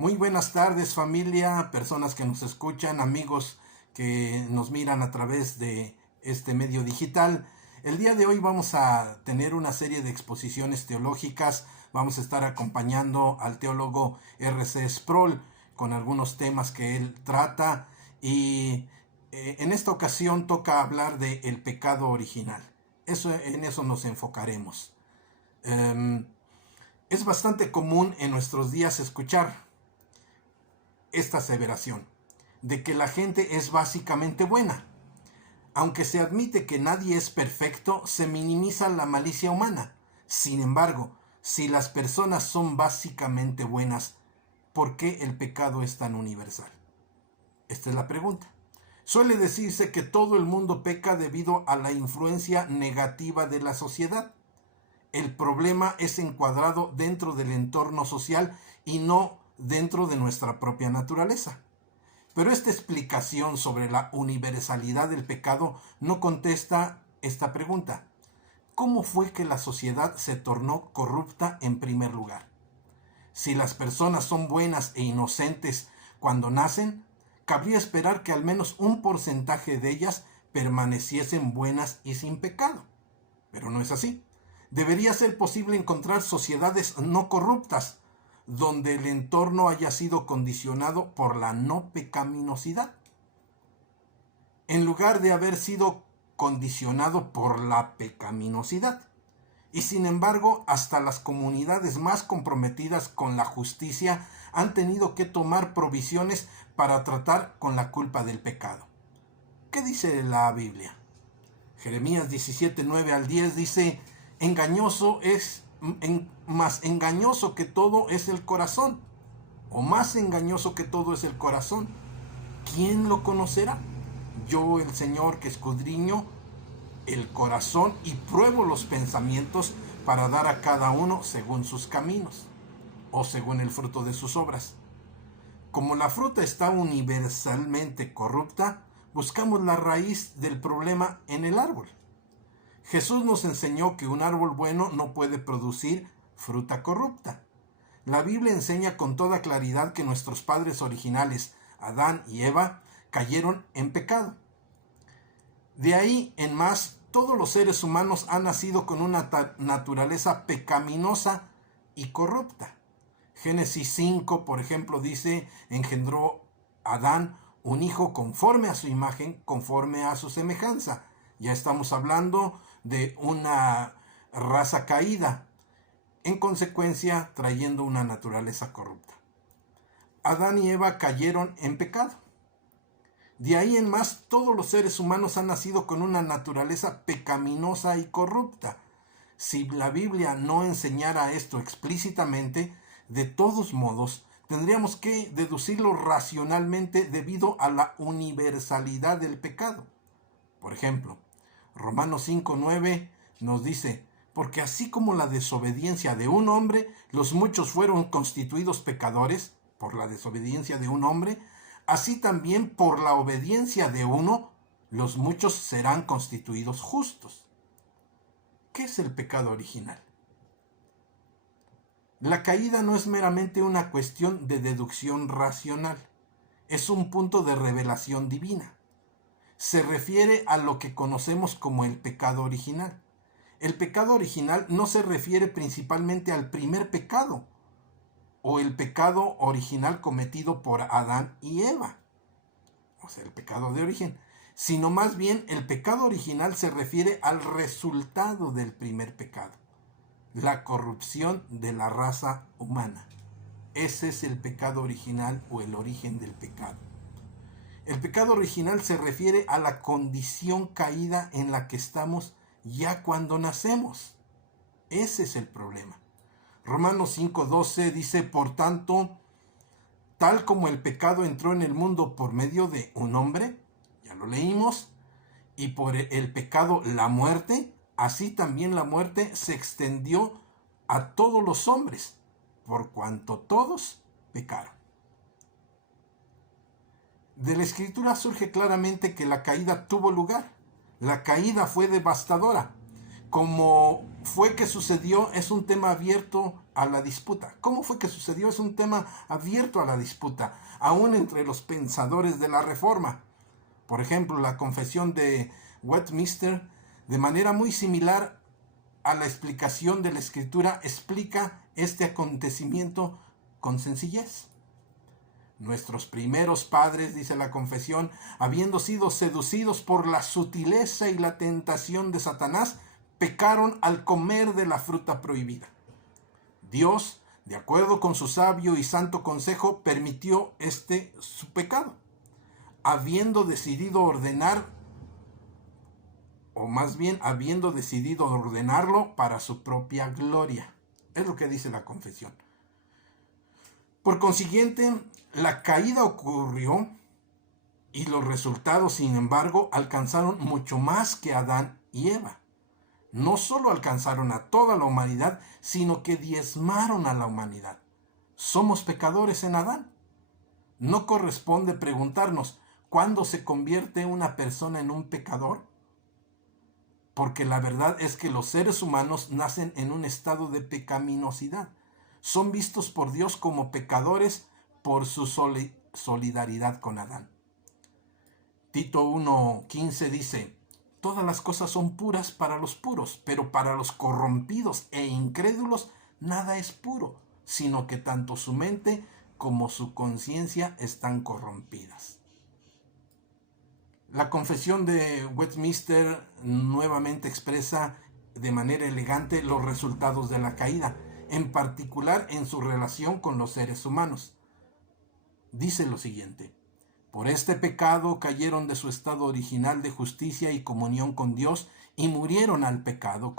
Muy buenas tardes, familia, personas que nos escuchan, amigos que nos miran a través de este medio digital. El día de hoy vamos a tener una serie de exposiciones teológicas. Vamos a estar acompañando al teólogo R.C. Sproul con algunos temas que él trata y en esta ocasión toca hablar de el pecado original. En eso nos enfocaremos. Es bastante común en nuestros días escuchar esta aseveración de que la gente es básicamente buena. Aunque se admite que nadie es perfecto, se minimiza la malicia humana. Sin embargo, si las personas son básicamente buenas, ¿por qué el pecado es tan universal? Esta es la pregunta. Suele decirse que todo el mundo peca debido a la influencia negativa de la sociedad. El problema es encuadrado dentro del entorno social y no dentro de nuestra propia naturaleza. Pero esta explicación sobre la universalidad del pecado no contesta esta pregunta. ¿Cómo fue que la sociedad se tornó corrupta en primer lugar? Si las personas son buenas e inocentes cuando nacen, cabría esperar que al menos un porcentaje de ellas permaneciesen buenas y sin pecado. Pero no es así. Debería ser posible encontrar sociedades no corruptas, donde el entorno haya sido condicionado por la no pecaminosidad, en lugar de haber sido condicionado por la pecaminosidad. Y sin embargo, hasta las comunidades más comprometidas con la justicia han tenido que tomar provisiones para tratar con la culpa del pecado. ¿Qué dice la Biblia? Jeremías 17, 9 al 10 dice: más engañoso que todo es el corazón, o más engañoso que todo es el corazón. ¿Quién lo conocerá? Yo, el Señor, que escudriño el corazón y pruebo los pensamientos para dar a cada uno según sus caminos, o según el fruto de sus obras. Como la fruta está universalmente corrupta, buscamos la raíz del problema en el árbol. Jesús nos enseñó que un árbol bueno no puede producir fruta corrupta. La Biblia enseña con toda claridad que nuestros padres originales, Adán y Eva, cayeron en pecado. De ahí en más, todos los seres humanos han nacido con una naturaleza pecaminosa y corrupta. Génesis 5, por ejemplo, dice: engendró Adán un hijo conforme a su imagen, conforme a su semejanza. Ya estamos hablando de una raza caída, en consecuencia trayendo una naturaleza corrupta. Adán y Eva cayeron en pecado. De ahí en más, todos los seres humanos han nacido con una naturaleza pecaminosa y corrupta. Si la Biblia no enseñara esto explícitamente, de todos modos, tendríamos que deducirlo racionalmente debido a la universalidad del pecado. Por ejemplo, Romanos 5:9 nos dice: porque así como la desobediencia de un hombre, los muchos fueron constituidos pecadores por la desobediencia de un hombre, así también por la obediencia de uno, los muchos serán constituidos justos. ¿Qué es el pecado original? La caída no es meramente una cuestión de deducción racional, es un punto de revelación divina. Se refiere a lo que conocemos como el pecado original. El pecado original no se refiere principalmente al primer pecado, o el pecado original cometido por Adán y Eva, o sea, el pecado de origen, sino más bien el pecado original se refiere al resultado del primer pecado, la corrupción de la raza humana. Ese es el pecado original o el origen del pecado. El pecado original se refiere a la condición caída en la que estamos ya cuando nacemos. Ese es el problema. Romanos 5:12 dice: por tanto, tal como el pecado entró en el mundo por medio de un hombre, ya lo leímos, y por el pecado la muerte, así también la muerte se extendió a todos los hombres, por cuanto todos pecaron. De la Escritura surge claramente que la caída tuvo lugar. La caída fue devastadora. Como fue que sucedió es un tema abierto a la disputa. ¿Cómo fue que sucedió? Es un tema abierto a la disputa, aún entre los pensadores de la Reforma. Por ejemplo, la Confesión de Westminster, de manera muy similar a la explicación de la Escritura, explica este acontecimiento con sencillez. Nuestros primeros padres, dice la confesión, habiendo sido seducidos por la sutileza y la tentación de Satanás, pecaron al comer de la fruta prohibida. Dios, de acuerdo con su sabio y santo consejo, permitió su pecado, habiendo decidido ordenar, o más bien habiendo decidido ordenarlo para su propia gloria. Es lo que dice la confesión. Por consiguiente, la caída ocurrió y los resultados, sin embargo, alcanzaron mucho más que Adán y Eva. No solo alcanzaron a toda la humanidad, sino que diezmaron a la humanidad. ¿Somos pecadores en Adán? No corresponde preguntarnos, ¿cuándo se convierte una persona en un pecador? Porque la verdad es que los seres humanos nacen en un estado de pecaminosidad. Son vistos por Dios como pecadores por su solidaridad con Adán. Tito 1:15 dice: todas las cosas son puras para los puros, pero para los corrompidos e incrédulos nada es puro, sino que tanto su mente como su conciencia están corrompidas. La confesión de Westminster nuevamente expresa de manera elegante los resultados de la caída, en particular en su relación con los seres humanos. Dice lo siguiente: por este pecado cayeron de su estado original de justicia y comunión con Dios y murieron al pecado,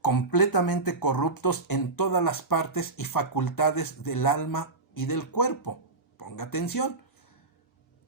completamente corruptos en todas las partes y facultades del alma y del cuerpo. Ponga atención.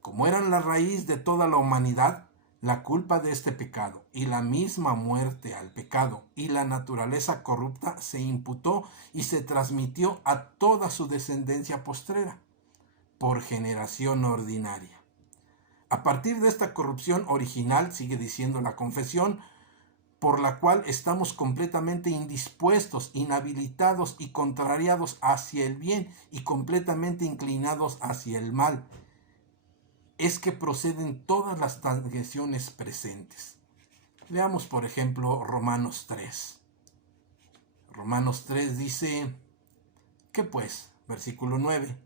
Como eran la raíz de toda la humanidad, la culpa de este pecado y la misma muerte al pecado y la naturaleza corrupta se imputó y se transmitió a toda su descendencia postrera, por generación ordinaria. A partir de esta corrupción original, sigue diciendo la confesión, por la cual estamos completamente indispuestos, inhabilitados y contrariados hacia el bien y completamente inclinados hacia el mal, es que proceden todas las transgresiones presentes. Leamos, por ejemplo, Romanos 3. Romanos 3 dice, ¿qué pues? Versículo 9.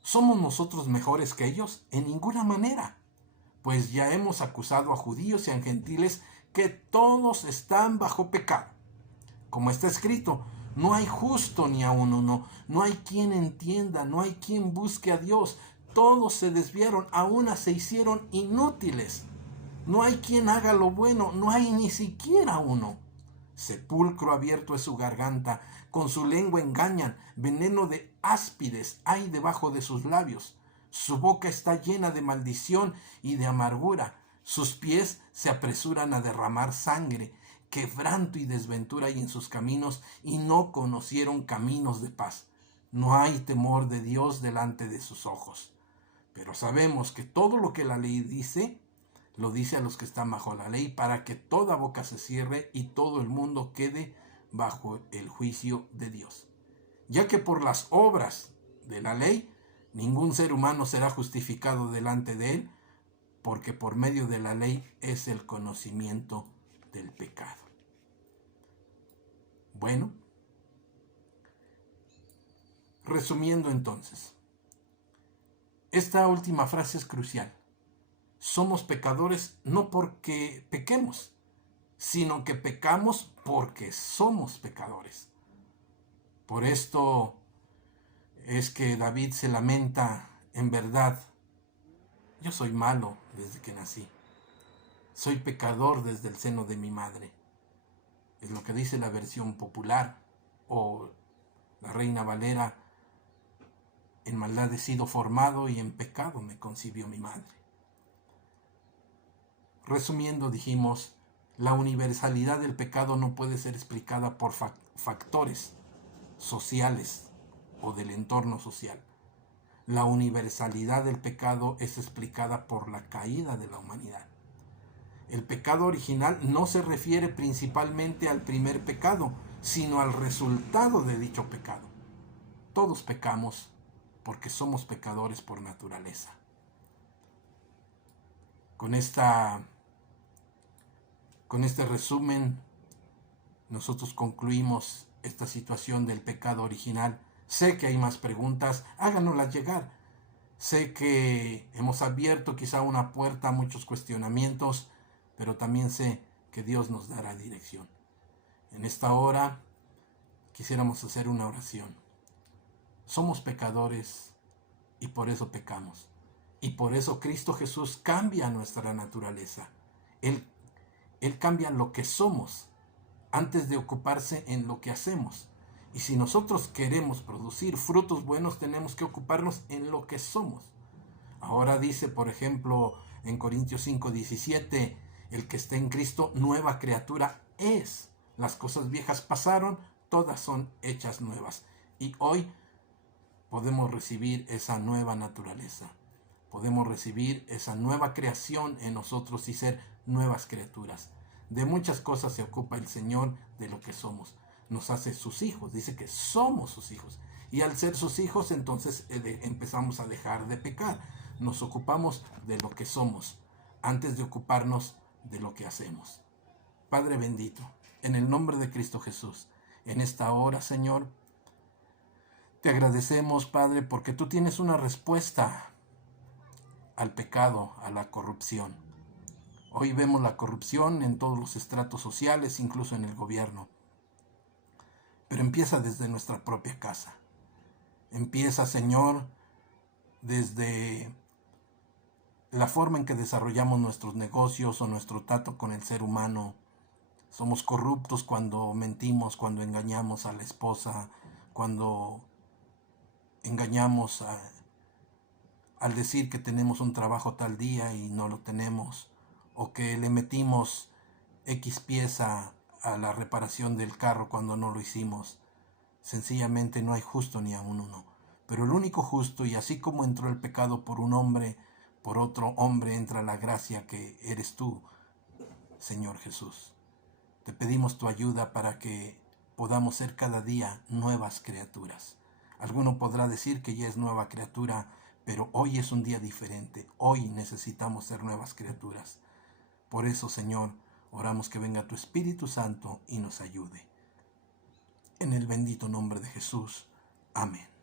¿Somos nosotros mejores que ellos? En ninguna manera. Pues ya hemos acusado a judíos y a gentiles que todos están bajo pecado. Como está escrito, no hay justo ni aun uno, no hay quien entienda, no hay quien busque a Dios. Todos se desviaron, a una se hicieron inútiles. No hay quien haga lo bueno, no hay ni siquiera uno. Sepulcro abierto es su garganta, con su lengua engañan, veneno de áspides hay debajo de sus labios. Su boca está llena de maldición y de amargura. Sus pies se apresuran a derramar sangre. Quebranto y desventura hay en sus caminos, y no conocieron caminos de paz. No hay temor de Dios delante de sus ojos. Pero sabemos que todo lo que la ley dice, lo dice a los que están bajo la ley, para que toda boca se cierre y todo el mundo quede bajo el juicio de Dios. Ya que por las obras de la ley, ningún ser humano será justificado delante de él, porque por medio de la ley es el conocimiento del pecado. Bueno, resumiendo entonces, esta última frase es crucial. Somos pecadores no porque pequemos, sino que pecamos porque somos pecadores. Por esto es que David se lamenta: en verdad, yo soy malo desde que nací. Soy pecador desde el seno de mi madre. Es lo que dice la versión popular, o la Reina Valera: en maldad he sido formado y en pecado me concibió mi madre. Resumiendo, dijimos, la universalidad del pecado no puede ser explicada por factores sociales o del entorno social. La universalidad del pecado es explicada por la caída de la humanidad. El pecado original no se refiere principalmente al primer pecado, sino al resultado de dicho pecado. Todos pecamos porque somos pecadores por naturaleza. Con este resumen, nosotros concluimos esta situación del pecado original. Sé que hay más preguntas, háganoslas llegar. Sé que hemos abierto quizá una puerta a muchos cuestionamientos, pero también sé que Dios nos dará dirección. En esta hora quisiéramos hacer una oración. Somos pecadores y por eso pecamos. Y por eso Cristo Jesús cambia nuestra naturaleza. Él cambia lo que somos antes de ocuparse en lo que hacemos. Y si nosotros queremos producir frutos buenos, tenemos que ocuparnos en lo que somos. Ahora dice, por ejemplo, en Corintios 5:17, el que esté en Cristo, nueva criatura es. Las cosas viejas pasaron, todas son hechas nuevas. Y hoy podemos recibir esa nueva naturaleza. Podemos recibir esa nueva creación en nosotros y ser nuevas criaturas. De muchas cosas se ocupa el Señor de lo que somos. Nos hace sus hijos, dice que somos sus hijos. Y al ser sus hijos, entonces empezamos a dejar de pecar. Nos ocupamos de lo que somos, antes de ocuparnos de lo que hacemos. Padre bendito, en el nombre de Cristo Jesús, en esta hora, Señor, te agradecemos, Padre, porque tú tienes una respuesta al pecado, a la corrupción. Hoy vemos la corrupción en todos los estratos sociales, incluso en el gobierno. Pero empieza desde nuestra propia casa. Empieza, Señor, desde la forma en que desarrollamos nuestros negocios o nuestro trato con el ser humano. Somos corruptos cuando mentimos, cuando engañamos a la esposa, cuando engañamos al decir que tenemos un trabajo tal día y no lo tenemos, o que le metimos X pieza a la reparación del carro cuando no lo hicimos. Sencillamente no hay justo ni aun uno. Pero el único justo, y así como entró el pecado por un hombre, por otro hombre entra la gracia que eres tú, Señor Jesús. Te pedimos tu ayuda para que podamos ser cada día nuevas criaturas. Alguno podrá decir que ya es nueva criatura, pero hoy es un día diferente. Hoy necesitamos ser nuevas criaturas. Por eso, Señor, oramos que venga tu Espíritu Santo y nos ayude. En el bendito nombre de Jesús. Amén.